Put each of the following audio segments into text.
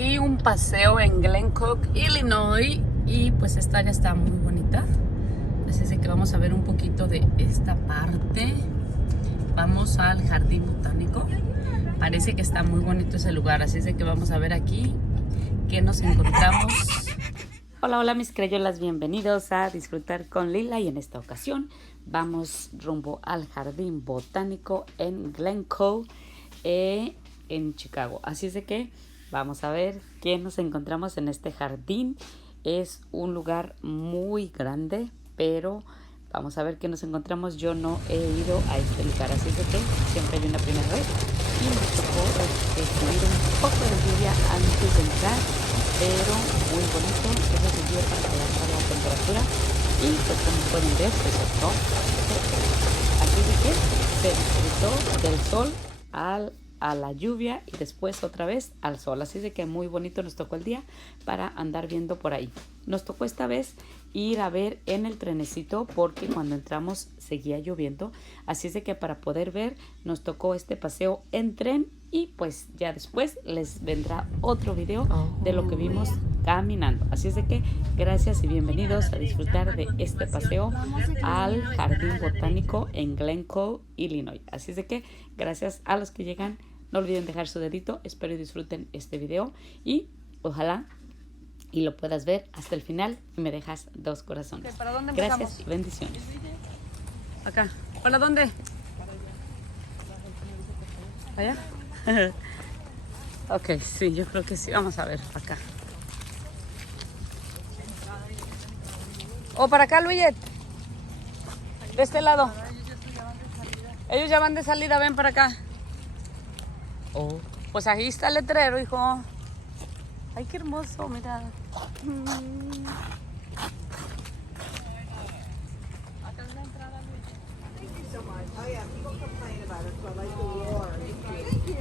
aquí un paseo en Glencoe, Illinois, y pues esta área está muy bonita, así es que vamos a ver un poquito de esta parte. Vamos al Jardín Botanico, parece que está muy bonito ese lugar, así es que vamos a ver aquí qué nos encontramos. Hola mis crayolas, bienvenidos a Disfrutar con Lila, y en esta ocasión vamos rumbo al Jardín Botánico en Glencoe, en Chicago. Así es de que vamos a ver qué nos encontramos en este jardín. Es un lugar muy grande, pero vamos a ver qué nos encontramos. Yo no he ido a este lugar, así es de que siempre hay una primera vez y nos tocó recibir un poco de lluvia antes de entrar, pero muy bonito. Eso sirvió para bajar la temperatura y pues como pueden ver se soltó. Así es de que se disfrutó del sol a la lluvia y después otra vez al sol, así de que muy bonito nos tocó el día para andar viendo por ahí. Nos tocó esta vez ir a ver en el trenesito porque cuando entramos seguía lloviendo, así es de que para poder ver nos tocó este paseo en tren, y pues ya después les vendrá otro video de lo que vimos caminando. Así es de que gracias y bienvenidos a disfrutar de este paseo al Jardín Botánico en Glencoe, Illinois. Así es de que gracias a los que llegan, no olviden dejar su dedito. Espero y disfruten este video y ojalá y lo puedas ver hasta el final y me dejas 2 corazones. ¿Para dónde Gracias y bendiciones. Acá. ¿Para dónde? ¿Allá? Ok, sí, yo creo que sí. Vamos a ver acá. ¿O para acá, Luis? De este lado. Ellos ya van de salida, ven para acá. Oh, Pues ahí está el letrero, hijo. Ay, qué hermoso, mira. Acá es la entrada, Luis. Thank you so much. Oh yeah, people complain about it, so I like the war. Thank you.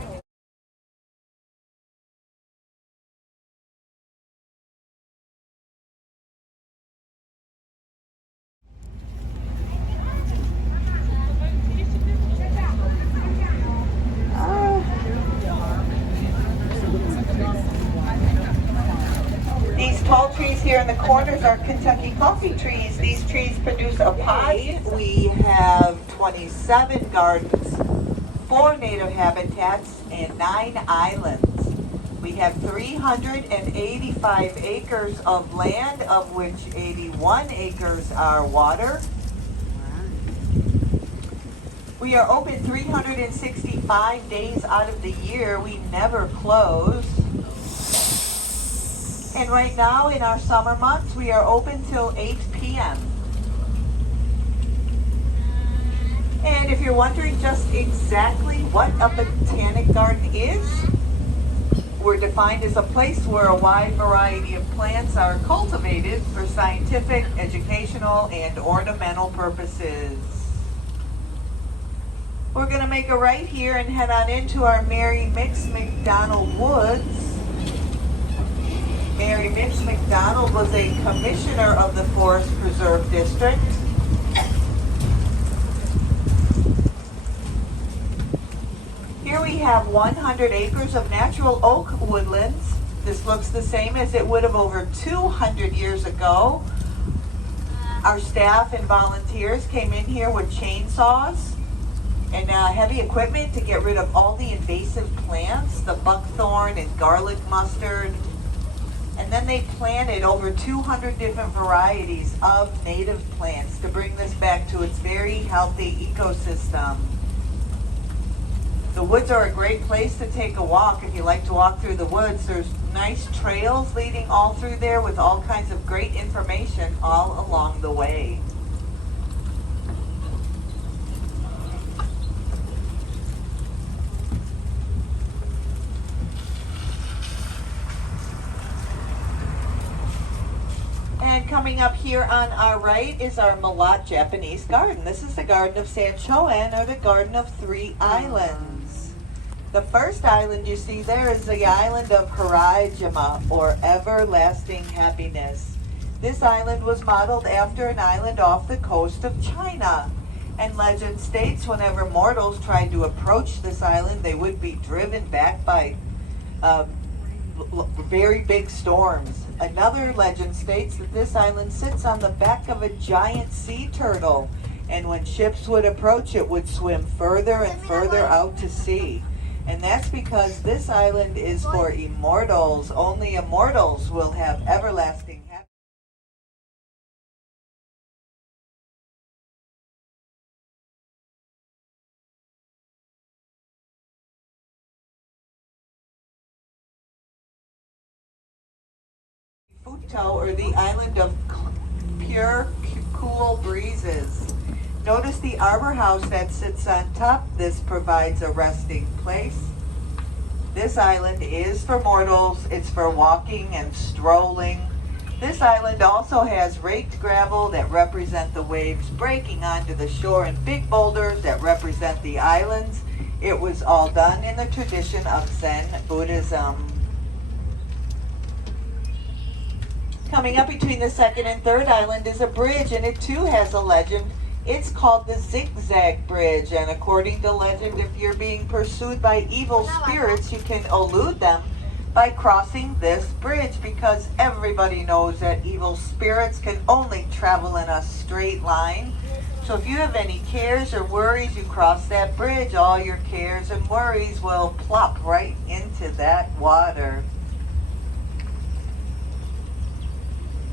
These tall trees here in the corners are Kentucky coffee trees. These trees produce a pie. We have 27 gardens, 4 native habitats, and 9 islands. We have 385 acres of land, of which 81 acres are water. We are open 365 days out of the year. We never close. And right now in our summer months, we are open till 8 p.m. And if you're wondering just exactly what a botanic garden is, we're defined as a place where a wide variety of plants are cultivated for scientific, educational, and ornamental purposes. We're going to make a right here and head on into our Mary Mix McDonald Woods. Mary Mix McDonald was a commissioner of the Forest Preserve District. Here we have 100 acres of natural oak woodlands. This looks the same as it would have over 200 years ago. Our staff and volunteers came in here with chainsaws and heavy equipment to get rid of all the invasive plants, the buckthorn and garlic mustard. And then they planted over 200 different varieties of native plants to bring this back to its very healthy ecosystem. The woods are a great place to take a walk if you like to walk through the woods. There's nice trails leading all through there with all kinds of great information all along the way. And coming up here on our right is our Malott Japanese garden. This is the Garden of Sanchoen, or the Garden of 3 Islands. The first island you see there is the island of Haraijima, or everlasting happiness. This island was modeled after an island off the coast of China. And legend states whenever mortals tried to approach this island, they would be driven back by very big storms. Another legend states that this island sits on the back of a giant sea turtle, and when ships would approach, it would swim further and further out to sea. And that's because this island is for immortals. Only immortals will have everlasting happiness. Futo, or the island of pure, cool breezes. Notice the arbor house that sits on top. This provides a resting place. This island is for mortals. It's for walking and strolling. This island also has raked gravel that represent the waves breaking onto the shore, and big boulders that represent the islands. It was all done in the tradition of Zen Buddhism. Coming up between the second and third island is a bridge, and it too has a legend. It's called the Zigzag Bridge, and according to legend, if you're being pursued by evil spirits, you can elude them by crossing this bridge, because everybody knows that evil spirits can only travel in a straight line. So if you have any cares or worries, you cross that bridge, all your cares and worries will plop right into that water.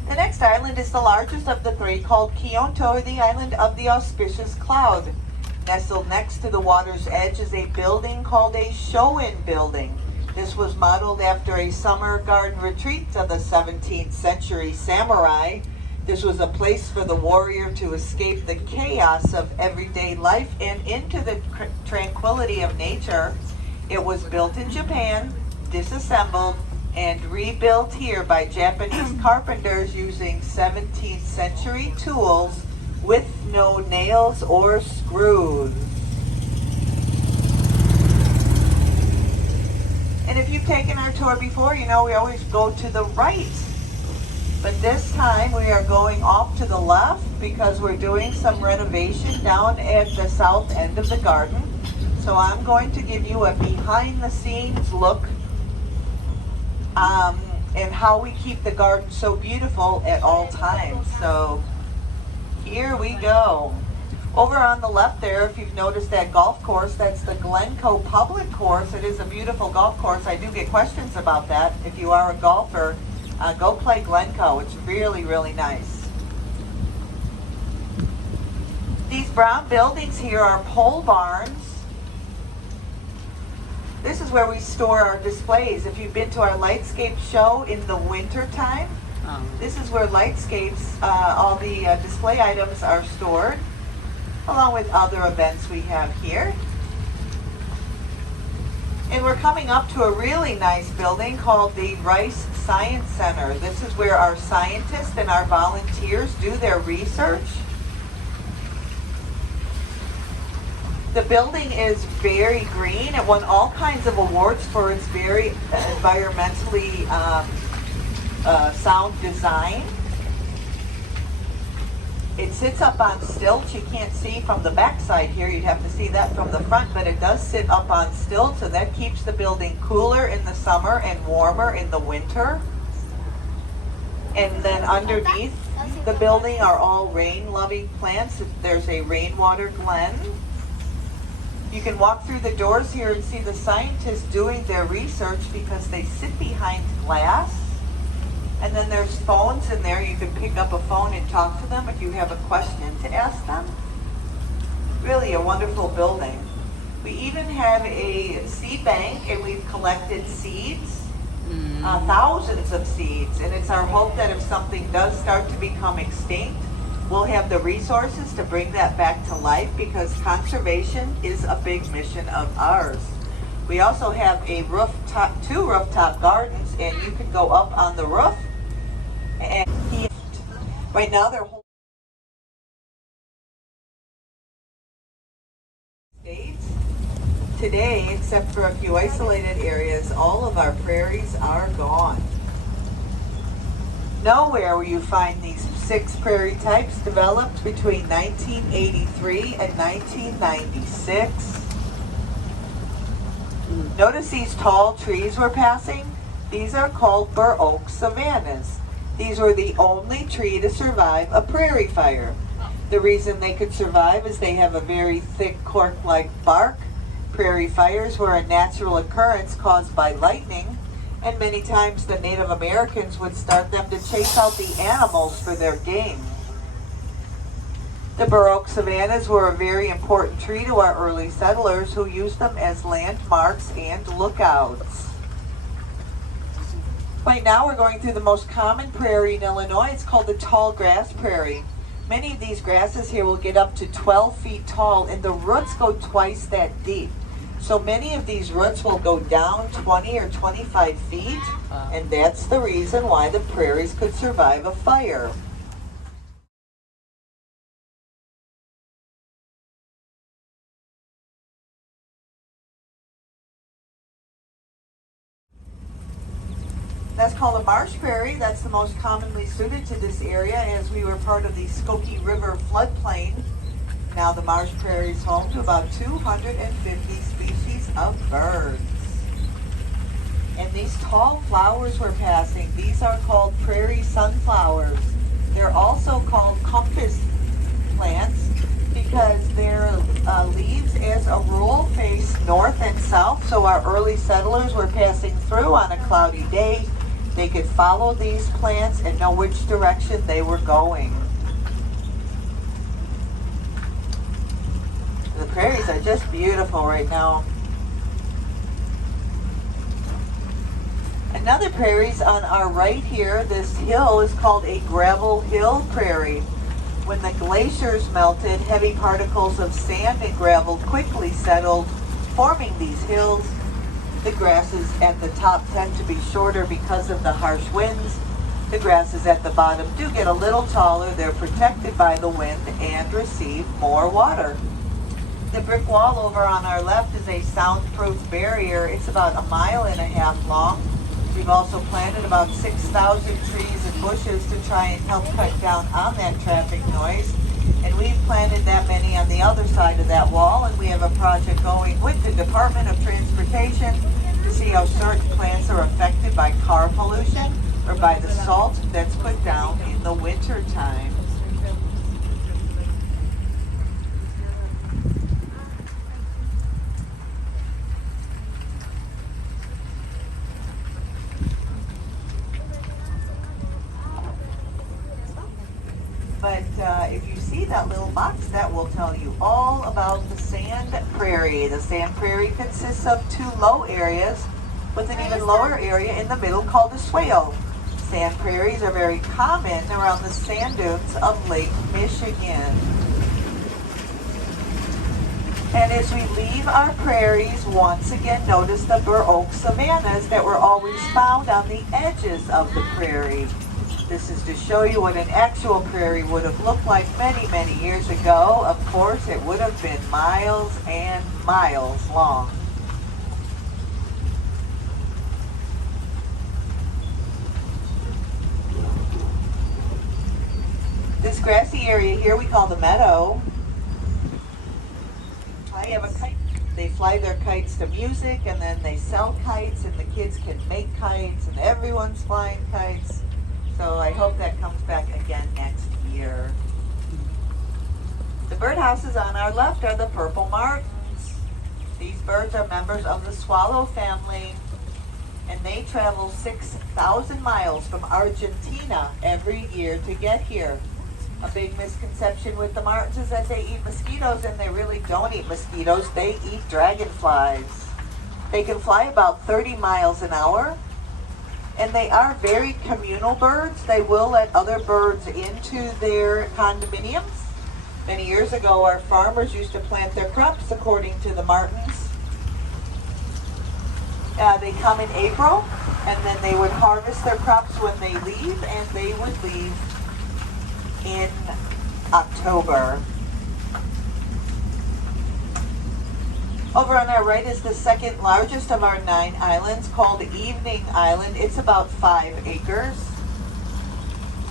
The next island is the largest of the three, called Kyoto, or the island of the auspicious cloud. Nestled next to the water's edge is a building called a Shoin building. This was modeled after a summer garden retreat of the 17th century samurai. This was a place for the warrior to escape the chaos of everyday life and into the tranquility of nature. It was built in Japan, disassembled, and rebuilt here by Japanese carpenters using 17th century tools with no nails or screws. And if you've taken our tour before, you know we always go to the right. But this time we are going off to the left because we're doing some renovation down at the south end of the garden. So I'm going to give you a behind the scenes look and how we keep the garden so beautiful at all times. So here we go. Over on the left there, if you've noticed that golf course, that's the Glencoe public course. It is a beautiful golf course. I do get questions about that. If you are a golfer, go play Glencoe. It's really, really nice. These brown buildings here are pole barns. This is where we store our displays. If you've been to our Lightscape show in the winter time, this is where Lightscapes, all the display items are stored, along with other events we have here. And we're coming up to a really nice building called the Rice Science Center. This is where our scientists and our volunteers do their research. The building is very green. It won all kinds of awards for its very environmentally sound design. It sits up on stilts. You can't see from the back side here. You'd have to see that from the front, but it does sit up on stilts, so that keeps the building cooler in the summer and warmer in the winter. And then underneath the building are all rain-loving plants. There's a rainwater glen. You can walk through the doors here and see the scientists doing their research because they sit behind glass. And then there's phones in there. You can pick up a phone and talk to them if you have a question to ask them. Really a wonderful building. We even have a seed bank, and we've collected seeds, thousands of seeds. And it's our hope that if something does start to become extinct, we'll have the resources to bring that back to life, because conservation is a big mission of ours. We also have a two rooftop gardens, and you can go up on the roof. And right now they're holding states. Today, except for a few isolated areas, all of our prairies are gone. Nowhere will you find these 6 prairie types developed between 1983 and 1996. Notice these tall trees we're passing? These are called bur oak savannas. These were the only tree to survive a prairie fire. The reason they could survive is they have a very thick cork-like bark. Prairie fires were a natural occurrence caused by lightning, and many times the Native Americans would start them to chase out the animals for their game. The bur oak savannas were a very important tree to our early settlers who used them as landmarks and lookouts. Right now we're going through the most common prairie in Illinois. It's called the tall grass prairie. Many of these grasses here will get up to 12 feet tall, and the roots go twice that deep. So many of these roots will go down 20 or 25 feet, and that's the reason why the prairies could survive a fire. That's called a marsh prairie. That's the most commonly suited to this area, as we were part of the Skokie River floodplain. Now the marsh prairie is home to about 250 species of birds. And these tall flowers we're passing, these are called prairie sunflowers. They're also called compass plants because their leaves as a rule face north and south. So our early settlers were passing through on a cloudy day. They could follow these plants and know which direction they were going. The prairies are just beautiful right now. Another prairie's on our right here. This hill is called a gravel hill prairie. When the glaciers melted, heavy particles of sand and gravel quickly settled, forming these hills. The grasses at the top tend to be shorter because of the harsh winds. The grasses at the bottom do get a little taller. They're protected by the wind and receive more water. The brick wall over on our left is a soundproof barrier. It's about 1.5 miles long. We've also planted about 6,000 trees and bushes to try and help cut down on that traffic noise. And we've planted that many on the other side of that wall, and we have a project going with the Department of Transportation to see how certain plants are affected by car pollution or by the salt that's put down in the winter time. But if you see that little box, that will tell you all about the sand prairie. The sand prairie consists of 2 low areas with an even lower area in the middle called a swale. Sand prairies are very common around the sand dunes of Lake Michigan. And as we leave our prairies, once again notice the bur oak savannas that were always found on the edges of the prairie. This is to show you what an actual prairie would have looked like many, many years ago. Of course, it would have been miles and miles long. This grassy area here we call the meadow. I have a kite. They fly their kites to music, and then they sell kites, and the kids can make kites, and everyone's flying kites. So I hope that comes back again next year. The birdhouses on our left are the purple martins. These birds are members of the swallow family, and they travel 6,000 miles from Argentina every year to get here. A big misconception with the martins is that they eat mosquitoes, and they really don't eat mosquitoes. They eat dragonflies. They can fly about 30 miles an hour. And they are very communal birds. They will let other birds into their condominiums. Many years ago, our farmers used to plant their crops according to the martins. They come in April, and then they would harvest their crops when they leave, and they would leave in October. Over on our right is the second largest of our 9 islands, called Evening Island. It's about 5 acres.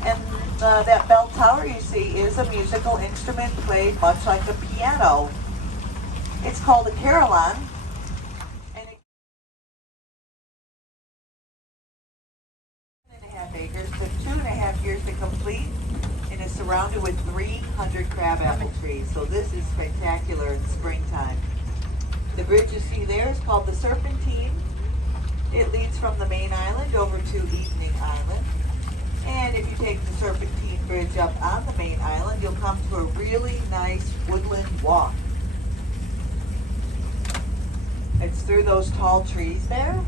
And that bell tower you see is a musical instrument played much like a piano. It's called a carillon. acres. Took 2.5 years to complete and is surrounded with 300 crabapple trees. So this is spectacular in springtime. The bridge you see there is called the Serpentine. It leads from the main island over to Evening Island. And if you take the Serpentine Bridge up on the main island, you'll come to a really nice woodland walk. It's through those tall trees there.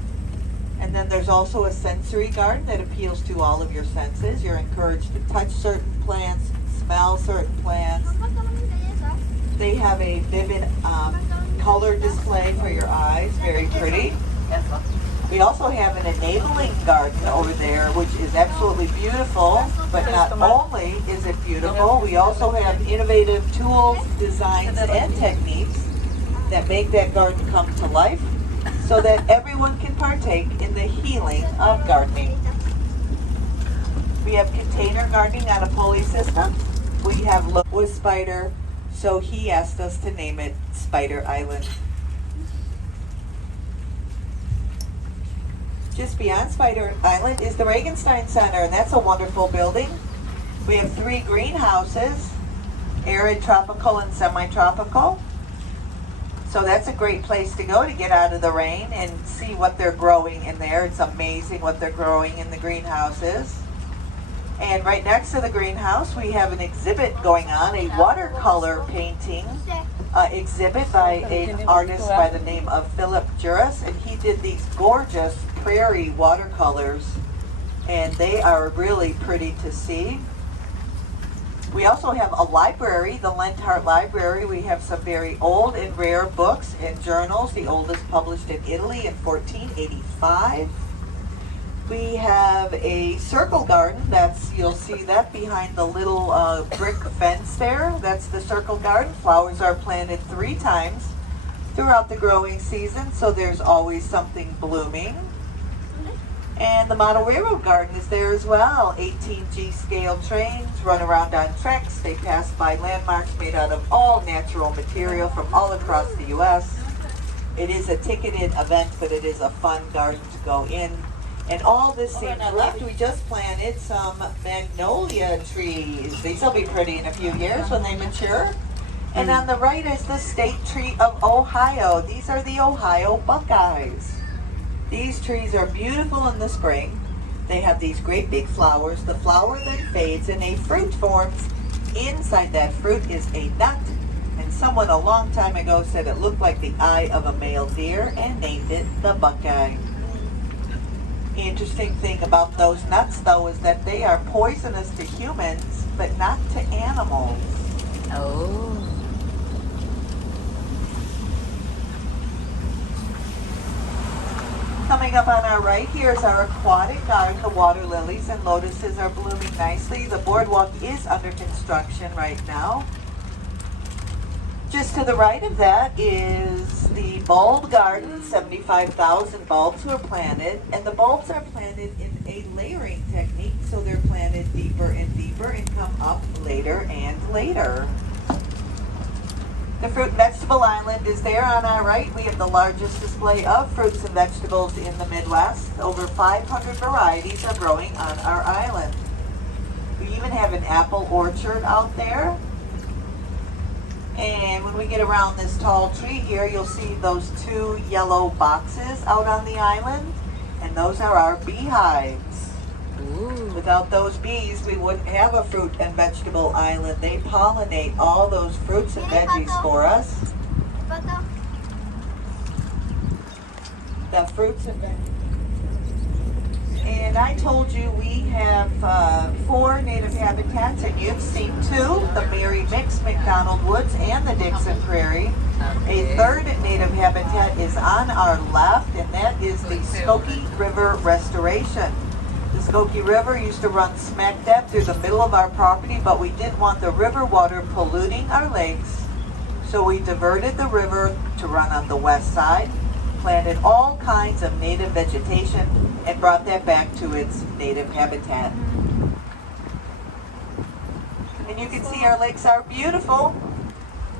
And then there's also a sensory garden that appeals to all of your senses. You're encouraged to touch certain plants, smell certain plants. They have a vivid color display for your eyes, very pretty. We also have an enabling garden over there, which is absolutely beautiful, but not only is it beautiful, we also have innovative tools, designs, and techniques that make that garden come to life so that everyone can partake in the healing of gardening. We have container gardening on a pulley system. We have looked with Spider, so he asked us to name it Spider Island. Just beyond Spider Island is the Regenstein Center, and that's a wonderful building. We have 3 greenhouses, arid, tropical, and semi-tropical. So that's a great place to go to get out of the rain and see what they're growing in there. It's amazing what they're growing in the greenhouses. And right next to the greenhouse, we have an exhibit going on, a watercolor painting exhibit by an artist by the name of Philip Juris, and he did these gorgeous prairie watercolors, and they are really pretty to see. We also have a library, the Lenthart Library. We have some very old and rare books and journals, the oldest published in Italy in 1485. We have a circle garden. You'll see that behind the little brick fence there. That's the circle garden. Flowers are planted 3 times throughout the growing season, so there's always something blooming. And the model railroad garden is there as well. 18G scale trains run around on tracks. They pass by landmarks made out of all natural material from all across the U.S. It is a ticketed event, but it is a fun garden to go in. And all this seems left. We just planted some magnolia trees. These will be pretty in a few years when they mature. And on the right is the state tree of Ohio. These are the Ohio Buckeyes. These trees are beautiful in the spring. They have these great big flowers. The flower then fades and a fruit forms. Inside that fruit is a nut. And someone a long time ago said it looked like the eye of a male deer and named it the Buckeye. Interesting thing about those nuts, though, is that they are poisonous to humans, but not to animals. Oh. Coming up on our right here is our aquatic garden. The water lilies and lotuses are blooming nicely. The boardwalk is under construction right now. Just to the right of that is the bulb garden. 75,000 bulbs were planted, and the bulbs are planted in a layering technique, so they're planted deeper and deeper and come up later and later. The fruit and vegetable island is there on our right. We have the largest display of fruits and vegetables in the Midwest. Over 500 varieties are growing on our island. We even have an apple orchard out there. And when we get around this tall tree here, you'll see those 2 yellow boxes out on the island. And those are our beehives. Ooh. Without those bees, we wouldn't have a fruit and vegetable island. They pollinate all those fruits and veggies for us. The fruits and veggies. And I told you we have 4 native habitats, and you've seen 2, the Mary Mix McDonald Woods and the Dixon Prairie. A 3rd native habitat is on our left, and that is the Skokie River Restoration. The Skokie River used to run smack dab through the middle of our property, but we didn't want the river water polluting our lakes, so we diverted the river to run on the west side, planted all kinds of native vegetation, and brought that back to its native habitat. And you can see our lakes are beautiful.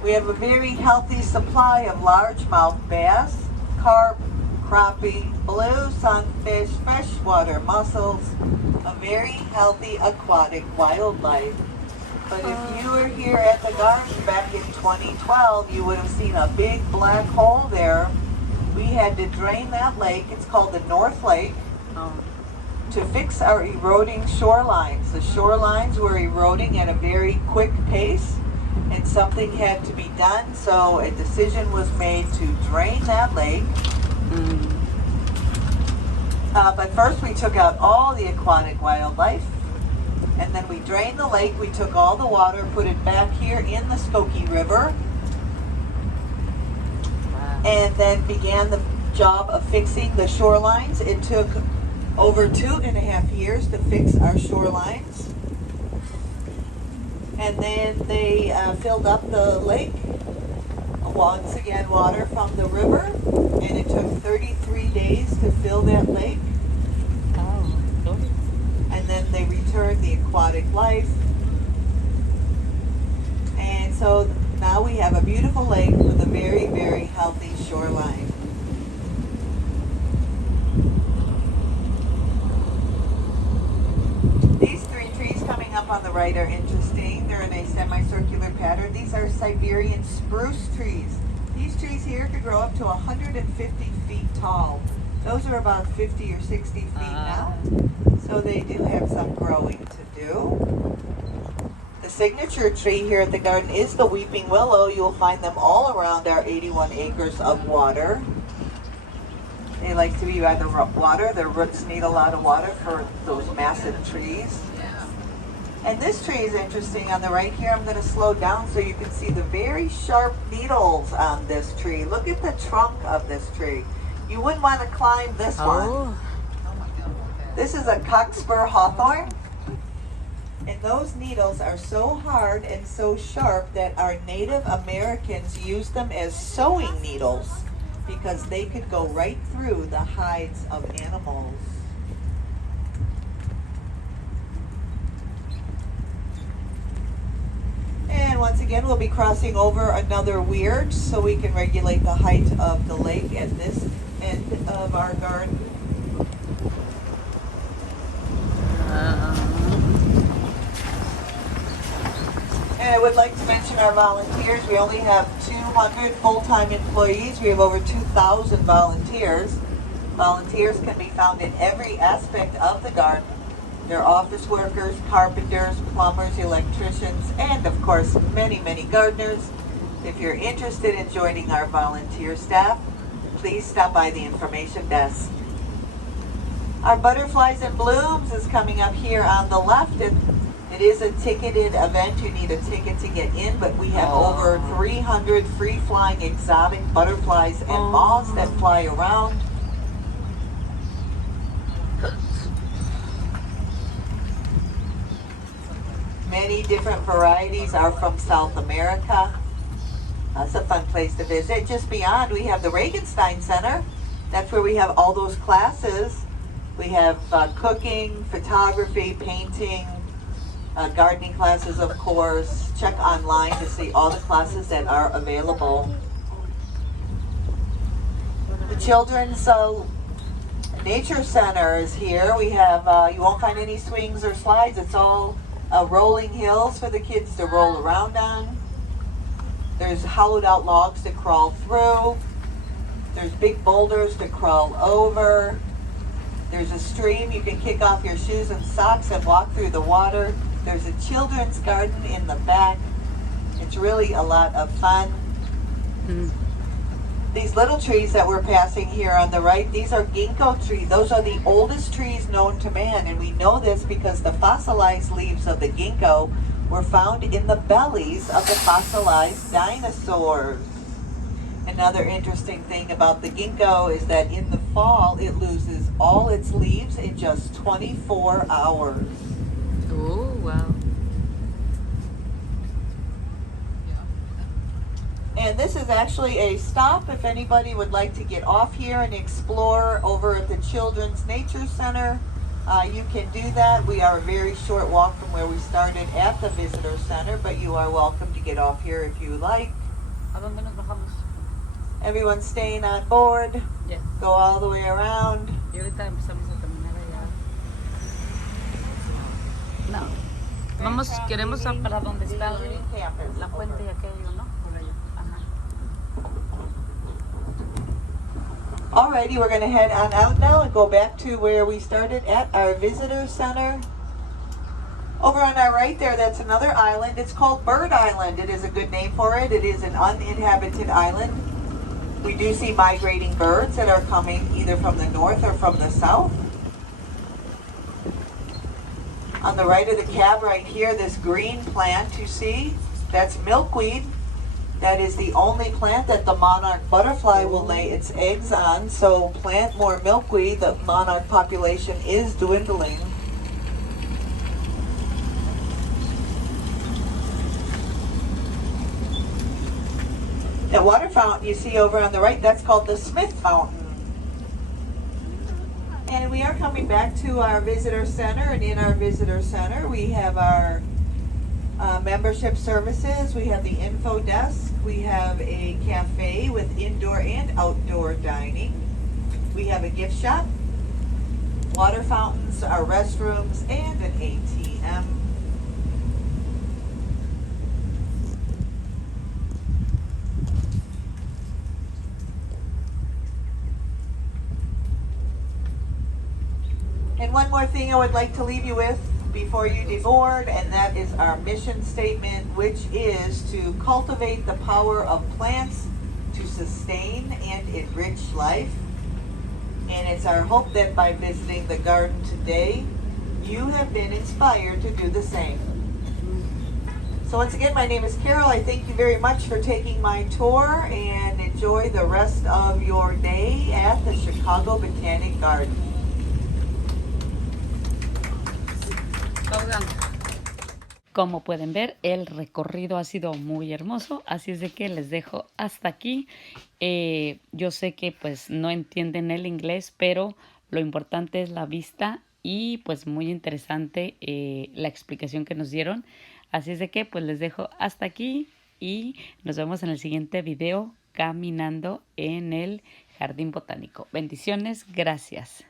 We have a very healthy supply of largemouth bass, carp, crappie, blue sunfish, freshwater mussels, a very healthy aquatic wildlife. But if you were here at the garden back in 2012, you would have seen a big black hole there. We had to drain that lake, it's called the North Lake, to fix our eroding shorelines. The shorelines were eroding at a very quick pace, and something had to be done, so a decision was made to drain that lake. But first we took out all the aquatic wildlife, and then we drained the lake. We took all the water, put it back here in the Skokie River, and then began the job of fixing the shorelines. It took over 2.5 years to fix our shorelines. And then they filled up the lake, once again water from the river, and it took 33 days to fill that lake. And then they returned the aquatic life. And so now we have a beautiful lake with a very, very healthy shoreline. These 3 trees coming up on the right are interesting. They're in a semicircular pattern. These are Siberian spruce trees. These trees here could grow up to 150 feet tall. Those are about 50 or 60 feet now. So they do have some growing to do. The signature tree here at the garden is the weeping willow. You'll find them all around our 81 acres of water. They like to be by the water. Their roots need a lot of water for those massive trees. And this tree is interesting on the right here. I'm going to slow down so you can see the very sharp needles on this tree. Look at the trunk of this tree. You wouldn't want to climb this one. This is a cockspur hawthorn, and those needles are so hard and so sharp that our Native Americans used them as sewing needles because they could go right through the hides of animals. And once again, we'll be crossing over another weird so we can regulate the height of the lake at this end of our garden. And I would like to mention our volunteers. We only have 200 full-time employees. We have over 2,000 volunteers. Volunteers can be found in every aspect of the garden. They're office workers, carpenters, plumbers, electricians, and of course, many, many gardeners. If you're interested in joining our volunteer staff, please stop by the information desk. Our Butterflies and Blooms is coming up here on the left. It is a ticketed event. You need a ticket to get in, but we have over 300 free-flying exotic butterflies and moths that fly around. Many different varieties are from South America. That's a fun place to visit. Just beyond, we have the Regenstein Center. That's where we have all those classes. We have cooking, photography, painting, gardening classes, of course. Check online to see all the classes that are available. The Children's Nature Center is here. We have, you won't find any swings or slides. It's all rolling hills for the kids to roll around on. There's hollowed out logs to crawl through. There's big boulders to crawl over. There's a stream. You can kick off your shoes and socks and walk through the water. There's a children's garden in the back. It's really a lot of fun. These little trees that we're passing here on the right, these are ginkgo trees. Those are the oldest trees known to man, and we know this because the fossilized leaves of the ginkgo were found in the bellies of the fossilized dinosaurs. Another interesting thing about the ginkgo is that in the fall, it loses all its leaves in just 24 hours. Oh, wow. And this is actually a stop if anybody would like to get off here and explore over at the Children's Nature Center. You can do that. We are a very short walk from where we started at the Visitor Center, but you are welcome to get off here if you like. Everyone's staying on board. Yeah. Go all the way around. Y ahorita empezamos a caminar allá. No. Vamos, queremos a para donde está la fuente y aquello, ¿no? Por allá. Ajá. Alrighty, we're going to head on out now and go back to where we started at our visitor center. Over on our right there, that's another island. It's called Bird Island. It is a good name for it. It is an uninhabited island. We do see migrating birds that are coming either from the north or from the south. On the right of the cab right here, this green plant you see, that's milkweed. That is the only plant that the monarch butterfly will lay its eggs on. So plant more milkweed. The monarch population is dwindling. The water fountain you see over on the right, that's called the Smith Fountain. And we are coming back to our visitor center, and in our visitor center we have our membership services. We have the info desk. We have a cafe with indoor and outdoor dining. We have a gift shop, water fountains, our restrooms, and an ATM. And one more thing I would like to leave you with before you deboard, and that is our mission statement, which is to cultivate the power of plants to sustain and enrich life. And it's our hope that by visiting the garden today, you have been inspired to do the same. So once again, my name is Carol. I thank you very much for taking my tour, and enjoy the rest of your day at the Chicago Botanic Garden. Como pueden ver, el recorrido ha sido muy hermoso, así es de que les dejo hasta aquí. Yo sé que pues no entienden el inglés, pero lo importante es la vista y pues muy interesante la explicación que nos dieron. Así es de que pues les dejo hasta aquí y nos vemos en el siguiente video caminando en el Jardín Botánico. Bendiciones, gracias.